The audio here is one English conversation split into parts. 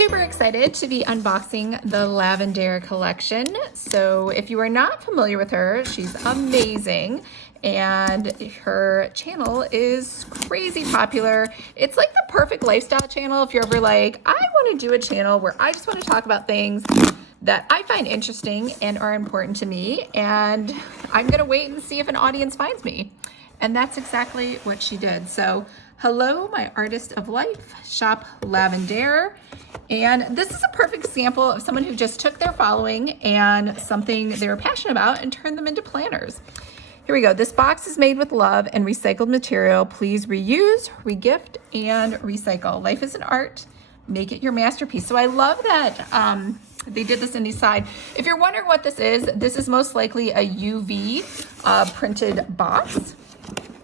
Super excited to be unboxing the Lavendaire collection. So if you are not familiar with her, she's amazing and her channel is crazy popular. It's like the perfect lifestyle channel if you're ever like, I want to do a channel where I just want to talk about things that I find interesting and are important to me, and I'm gonna wait and see if an audience finds me. And that's exactly what she did. So hello, my artist of life, shop Lavendaire. And this is a perfect example of someone who just took their following and something they were passionate about and turned them into planners. Here we go. This box is made with love and recycled material. Please reuse, regift, and recycle. Life is an art. Make it your masterpiece. So I love that they did this inside. If you're wondering what this is most likely a UV printed box,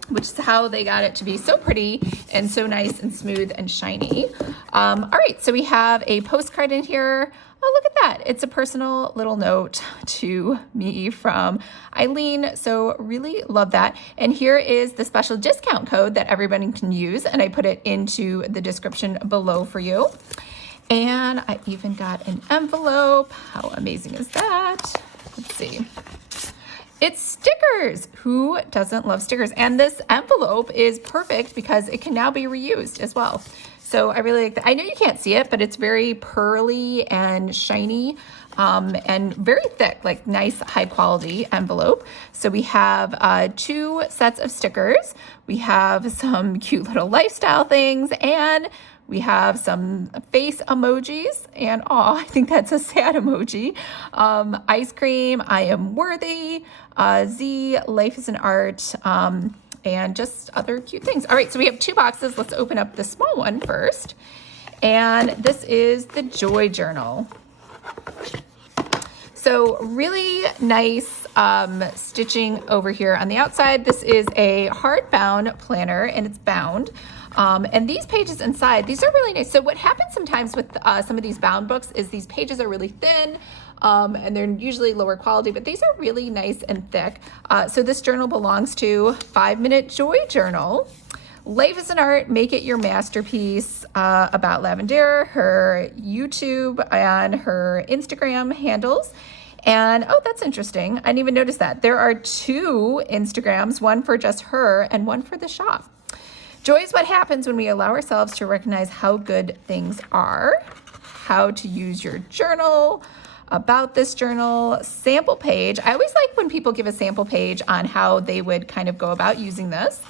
which is how they got it to be so pretty and so nice and smooth and shiny. All right, so we have a postcard in here. Oh, look at that. It's a personal little note to me from Eileen. So really love that. And here is the special discount code that everybody can use. And I put it into the description below for you. And I even got an envelope. How amazing is that? Let's see. It's stickers. Who doesn't love stickers? And this envelope is perfect because it can now be reused as well. So I really like that. I know you can't see it, but it's very pearly and shiny and very thick, like nice high quality envelope. So we have 2 sets of stickers. We have some cute little lifestyle things, and we have some face emojis, and I think that's a sad emoji. Ice cream, I am worthy, Z, life is an art, and just other cute things. All right, so we have 2 boxes. Let's open up the small one first. And this is the Joy Journal. So really nice stitching over here on the outside. This is a hardbound planner, and it's bound. And these pages inside, these are really nice. So what happens sometimes with some of these bound books is these pages are really thin and they're usually lower quality, but these are really nice and thick. So this journal belongs to 5-Minute Joy Journal. Life is an art, make it your masterpiece, about Lavendaire, her YouTube and her Instagram handles. And oh, that's interesting. I didn't even notice that. There are 2 Instagrams, one for just her and one for the shop. Joy is what happens when we allow ourselves to recognize how good things are, how to use your journal, about this journal, sample page. I always like when people give a sample page on how they would kind of go about using this.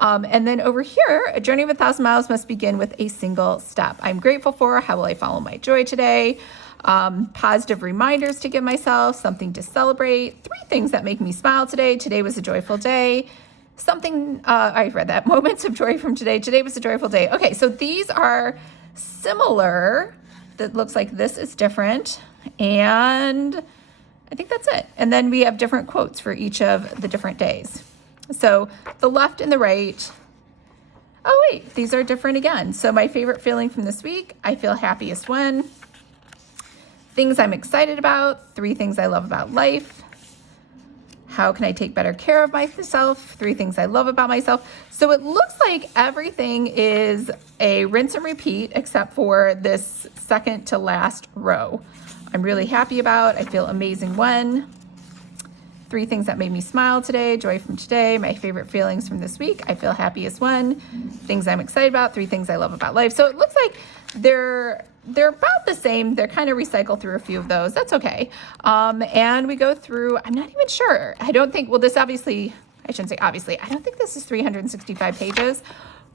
And then over here, a journey of 1,000 miles must begin with a single step. I'm grateful for, how will I follow my joy today? Positive reminders to give myself, something to celebrate, 3 things that make me smile today. Today was a joyful day. Something, I read that, moments of joy from today. Today was a joyful day. Okay, so these are similar. That looks like this is different. And I think that's it. And then we have different quotes for each of the different days. So the left and the right. Oh wait, these are different again. So my favorite feeling from this week, I feel happiest when. Things I'm excited about, 3 things I love about life. How can I take better care of myself? 3 things I love about myself. So it looks like everything is a rinse and repeat except for this second to last row. I'm really happy about, I feel amazing when. 3 things that made me smile today, joy from today, my favorite feelings from this week, I feel happiest when. Things I'm excited about, 3 things I love about life. So it looks like they're about the same. They're kind of recycled through a few of those. That's okay. And we go through, I'm not even sure. I don't think, well, this obviously, I shouldn't say obviously, I don't think this is 365 pages,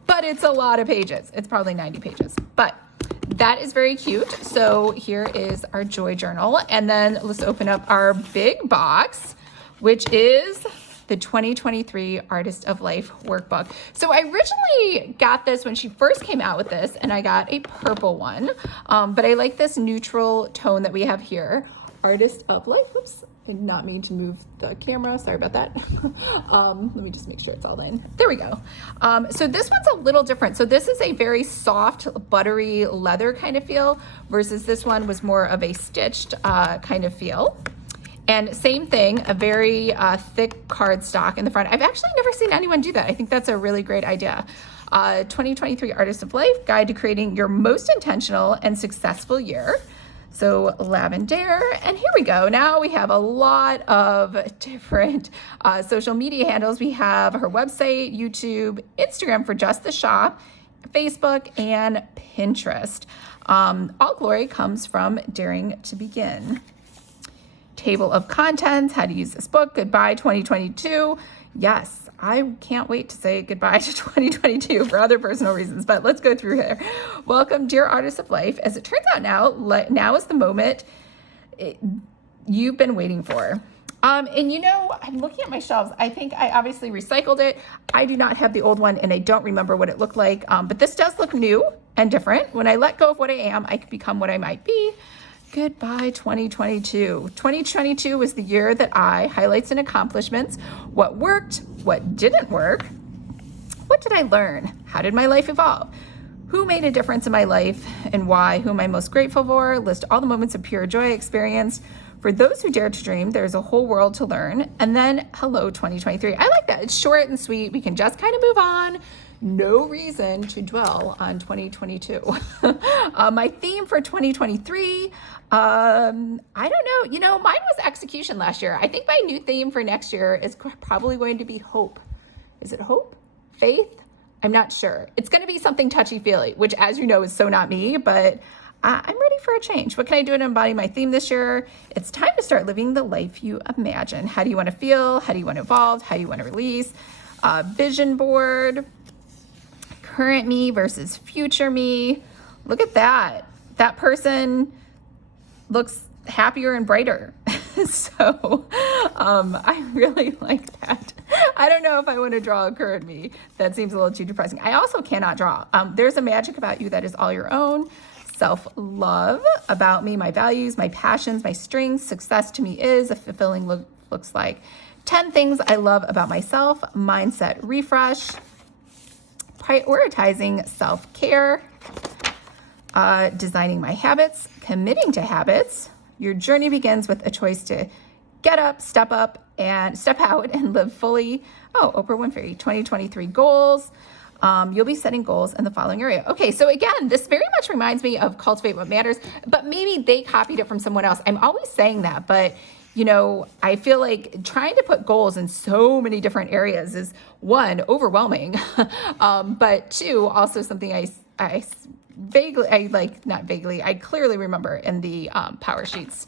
but it's a lot of pages. It's probably 90 pages, but that is very cute. So here is our Joy Journal. And then let's open up our big box, which is the 2023 Artist of Life Workbook. So I originally got this when she first came out with this, and I got a purple one, but I like this neutral tone that we have here. Artist of Life, oops, I did not mean to move the camera, sorry about that. Let me just make sure it's all in. There we go. So this one's a little different. So this is a very soft, buttery leather kind of feel, versus this one was more of a stitched kind of feel. And same thing, a very thick cardstock in the front. I've actually never seen anyone do that. I think that's a really great idea. 2023 Artist of Life, Guide to Creating Your Most Intentional and Successful Year. So Lavendaire, and here we go. Now we have a lot of different social media handles. We have her website, YouTube, Instagram for just the shop, Facebook, and Pinterest. All glory comes from Daring to Begin. Table of contents, how to use this book, goodbye 2022. Yes, I can't wait to say goodbye to 2022 for other personal reasons, but let's go through here. Welcome, dear Artist of Life. As it turns out now is the moment you've been waiting for. And you know, I'm looking at my shelves. I think I obviously recycled it. I do not have the old one and I don't remember what it looked like, but this does look new and different. When I let go of what I am, I can become what I might be. Goodbye 2022. 2022 was the year that I, highlights and accomplishments, what worked, what didn't work, what did I learn, how did my life evolve, who made a difference in my life and why, who am I most grateful for, list all the moments of pure joy I experienced. For those who dare to dream, there's a whole world to learn. And then hello 2023. I like that. It's short and sweet. We can just kind of move on. No reason to dwell on 2022. My theme for 2023, I don't know. You know, mine was execution last year. I think my new theme for next year is probably going to be hope. Is it hope? Faith? I'm not sure. It's going to be something touchy-feely, which, as you know, is so not me, but I'm ready for a change. What can I do to embody my theme this year? It's time to start living the life you imagine. How do you want to feel? How do you want to evolve? How do you want to release? Vision board. Current me versus future me. Look at that. That person looks happier and brighter. So I really like that. I don't know if I want to draw a current me. That seems a little too depressing. I also cannot draw. There's a magic about you that is all your own. Self-love about me, my values, my passions, my strengths. Success to me is a fulfilling looks like. 10 things I love about myself. Mindset refresh. Prioritizing self-care, designing my habits, committing to habits. Your journey begins with a choice to get up, step out, and live fully. Oh, Oprah Winfrey, 2023 goals. You'll be setting goals in the following area. Okay, so again, this very much reminds me of Cultivate What Matters, but maybe they copied it from someone else. I'm always saying that, but you know, I feel like trying to put goals in so many different areas is one, overwhelming, but two, also something I clearly remember in the Power Sheets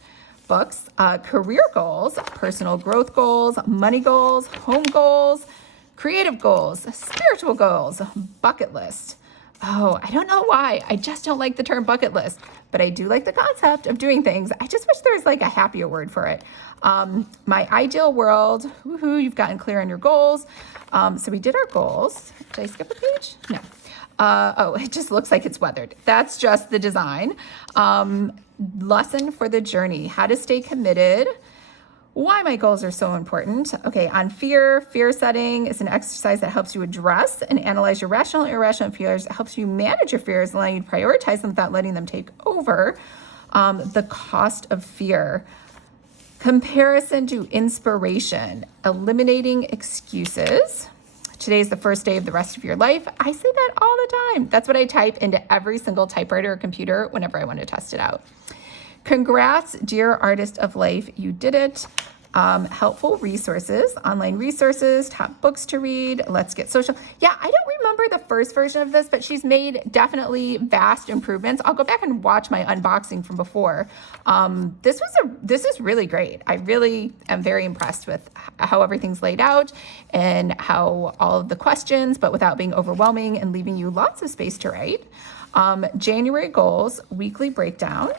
books. Career goals, personal growth goals, money goals, home goals, creative goals, spiritual goals, bucket list. Oh, I don't know why. I just don't like the term bucket list, but I do like the concept of doing things. I just wish there was like a happier word for it. My ideal world. Woohoo, you've gotten clear on your goals. So we did our goals. Did I skip a page? No. Oh, it just looks like it's weathered. That's just the design. Lesson for the journey. How to stay committed. Why my goals are so important. Okay, on fear setting is an exercise that helps you address and analyze your rational and irrational fears. It helps you manage your fears, allowing you to prioritize them without letting them take over. The cost of fear. Comparison to inspiration. Eliminating excuses. Today's the first day of the rest of your life. I say that all the time. That's what I type into every single typewriter or computer whenever I want to test it out. Congrats, dear Artist of Life, you did it. Helpful resources, online resources, top books to read, Let's Get Social. Yeah, I don't remember the first version of this, but she's made definitely vast improvements. I'll go back and watch my unboxing from before. This is really great. I really am very impressed with how everything's laid out and how all of the questions, but without being overwhelming and leaving you lots of space to write. January goals, weekly breakdown.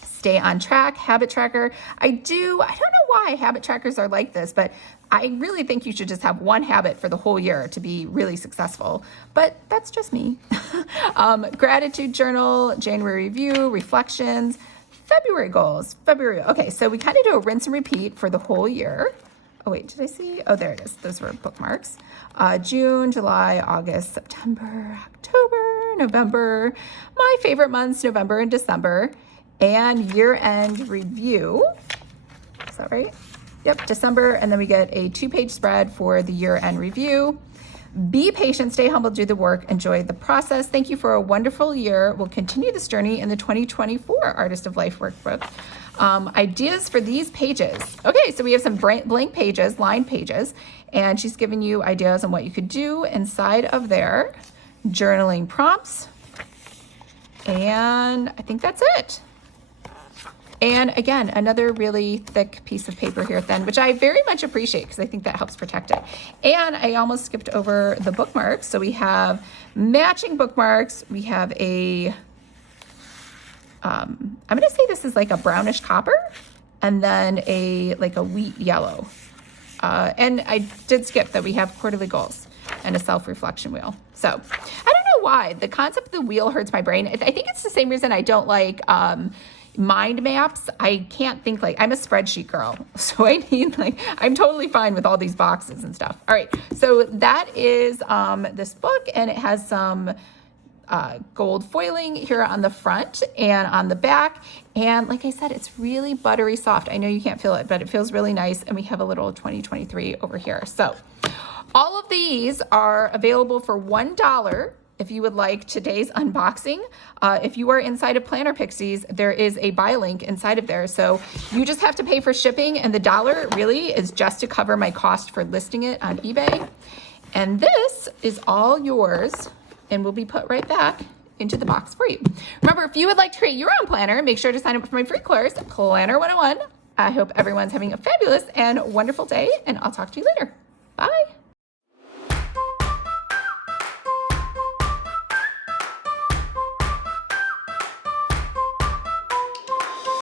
Stay on track, habit tracker. I don't know why habit trackers are like this, but I really think you should just have one habit for the whole year to be really successful. But that's just me. Gratitude journal, January review, reflections, February goals. Okay, so we kind of do a rinse and repeat for the whole year. Oh wait, did I see? Oh, there it is. Those were bookmarks. June, July, August, September, October, November. My favorite months, November and December. And year-end review. Is that right? Yep, December. And then we get a 2-page spread for the year-end review. Be patient, stay humble, do the work, enjoy the process. Thank you for a wonderful year. We'll continue this journey in the 2024 Artist of Life workbook. Ideas for these pages. Okay, so we have some blank pages, lined pages, and she's giving you ideas on what you could do inside of there. Journaling prompts, and I think that's it. And again, another really thick piece of paper here at the end, which I very much appreciate because I think that helps protect it. And I almost skipped over the bookmarks. So we have matching bookmarks. We have a, I'm going to say this is like a brownish copper, and then like a wheat yellow. And I did skip that we have quarterly goals and a self-reflection wheel. So I don't know why. The concept of the wheel hurts my brain. I think it's the same reason I don't like mind maps. I can't think, like, I'm a spreadsheet girl. So I need, like, I'm totally fine with all these boxes and stuff. All right. So that is this book, and it has some gold foiling here on the front and on the back. And like I said, it's really buttery soft. I know you can't feel it, but it feels really nice. And we have a little 2023 over here. So all of these are available for $1 if you would like today's unboxing. If you are inside of Planner Pixies, there is a buy link inside of there. So you just have to pay for shipping, and the $1 really is just to cover my cost for listing it on eBay. And this is all yours and will be put right back into the box for you. Remember, if you would like to create your own planner, make sure to sign up for my free course, Planner 101. I hope everyone's having a fabulous and wonderful day, and I'll talk to you later. Bye.